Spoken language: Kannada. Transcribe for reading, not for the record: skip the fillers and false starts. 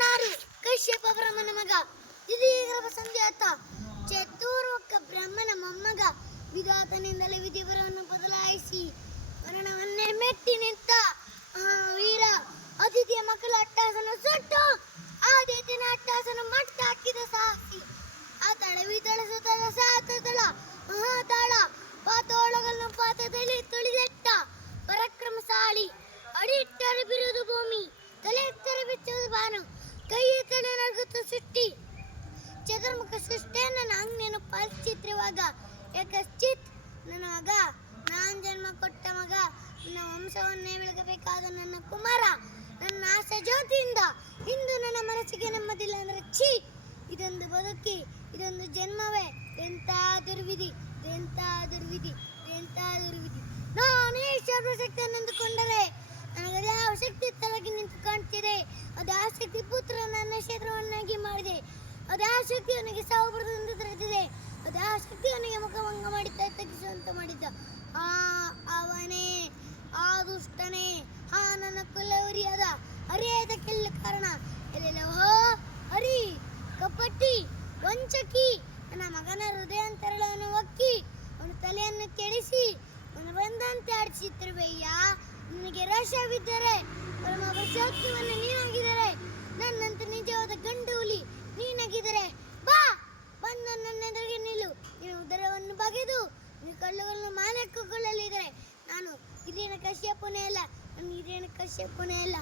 ನಾನಾರು ಕಶ್ಯಪ ಬ್ರಹ್ಮನ ಮಗ ಇದೀಗ ಸಂಜಾತ ಚತುರ್ಮುಖ ಬ್ರಹ್ಮನ ಮೊಮ್ಮಗ ವಿಧಾತನಿಂದಲೇ ವಿಧಿವರವನ್ನು ಬದಲಾಯಿಸಿ ಮರಣವನ್ನೇ ಮೆಟ್ಟಿ ನಿಂತ ವೀರ ಅತಿಥಿಯ ಮಕ್ಕಳ ಅಟ್ಟಾಸನ ಸುಟ್ಟು ಆದಿತ್ಯನ ಅಟ್ಟಾಸನ ಮಟ್ಟ ಹಾಕಿದ ಸಾಹಸಿ ಆ ತಳವಿತಳ ಸುತಳ ಸಾತಳ ಮಹಾತಾಳ ಪಾತೋಳಗಳನ್ನು ಪಾತದಲ್ಲಿ ತುಳಿದೆಟ್ಟ ಪರಾಕ್ರಮಶಾಲಿ ಅಡಿಟ್ಟರೆ ಬಿರುದು ಭೂಮಿ ತಲೆ ಎತ್ತರ ಬಿಚ್ಚುವುದು ಬಾನು ಕೈ ಎತ್ತಡೆ ನಡುಗುತ್ತ ಸೃಷ್ಟಿ ಚತುರ್ಮುಖ ಸೃಷ್ಟಿಯ ನನ್ನ ಅಂಗನೇನು ಪರಿಚಿತ್ರವಾಗ ಯಾಕಶ್ಚಿತ್ ನನ್ನ ಮಗ ನಾನ್ ಜನ್ಮ ಕೊಟ್ಟ ಮಗ ನನ್ನ ವಂಶವನ್ನೇ ಬೆಳಗಬೇಕಾದ ನನ್ನ ಕುಮಾರ ನನ್ನ ಆಸೆ ಜ್ಯೋತಿಯಿಂದ ಇಂದು ನನ್ನ ಮನಸ್ಸಿಗೆ ನೆಮ್ಮದಿಲ್ಲ ಅಂದ್ರೆ ಛೀ ಇದೊಂದು ಬದುಕಿ ಇದೊಂದು ಜನ್ಮವೇ ಎಂಥ ದುರ್ವಿಧಿ ಎಂಥ ದುರ್ವಿಧಿ ಎಂಥ ದುರ್ವಿಧಿ ನಾನೇ ಸರ್ವಶಕ್ತಿಯನ್ನೆಂದುಕೊಂಡರೆ ನನಗೆ ಯಾವ ಶಕ್ತಿ ತಲೆಗೆ ನಿಂತು ಕಾಣ್ತಿದೆ ಅದು ಆ ಶಕ್ತಿ ಪುತ್ರ ನನ್ನ ಕ್ಷೇತ್ರವನ್ನಾಗಿ ಮಾಡಿದೆ ಅದು ಆ ಶಕ್ತಿ ಅವನಿಗೆ ಸಾವು ಬರದಂತೆ ತಡೆದಿದೆ ಅದು ಆ ಶಕ್ತಿ ಅವನಿಗೆ ಮುಖಭಂಗ ಮಾಡಿ ತಗ್ಗಿಸುವಂತ ಮಾಡಿದ್ದ ಅವನೇ ಆ ದುಷ್ಟನೇ ನನ್ನ ಕುಲವರಿಯಾದ ಹರಿಯದಕ್ಕೆಲ್ಲ ಕಾರಣ ಎಲ್ಲೆಲ್ಲವೋ ಹರಿ ಕಪಟಿ ವಂಚಕಿ ನನ್ನ ಮಗನ ಹೃದಯಾಂತರಗಳನ್ನು ಒಕ್ಕಿ ಅವನ ತಲೆಯನ್ನು ಕೆಡಿಸಿ ಅವನು ಬಂದಂತೆ ಆಡಿಸಿತ್ತಿರುವೆಯ್ಯ ನಿನಗೆ ರಶವಿದ್ದರೆ ಪರಮ ಶಕ್ತಿಯನ್ನು ನೀನಾಗಿದರೆ ನನ್ನಂತೆ ನಿಜವಾದ ಗಂಡು ಹುಲಿ ನೀನಾಗಿದರೆ ಬಾ ಬಂದು ನನ್ನ ಎದುರಿಗೆ ನಿಲ್ಲು ನೀನು ಉದರವನ್ನು ಬಗೆದು ನೀನು ಕಲ್ಲುಗಳನ್ನು ಮಾನಕ್ಕುಕೊಳ್ಳಲಿದ್ದಾರೆ ನಾನು ಹಿರಿಯನ ಕಶ್ಯಪನೇ ಅಲ್ಲ ನಾನು ಹಿರಿಯನ ಕಶ್ಯಪನೇ ಅಲ್ಲ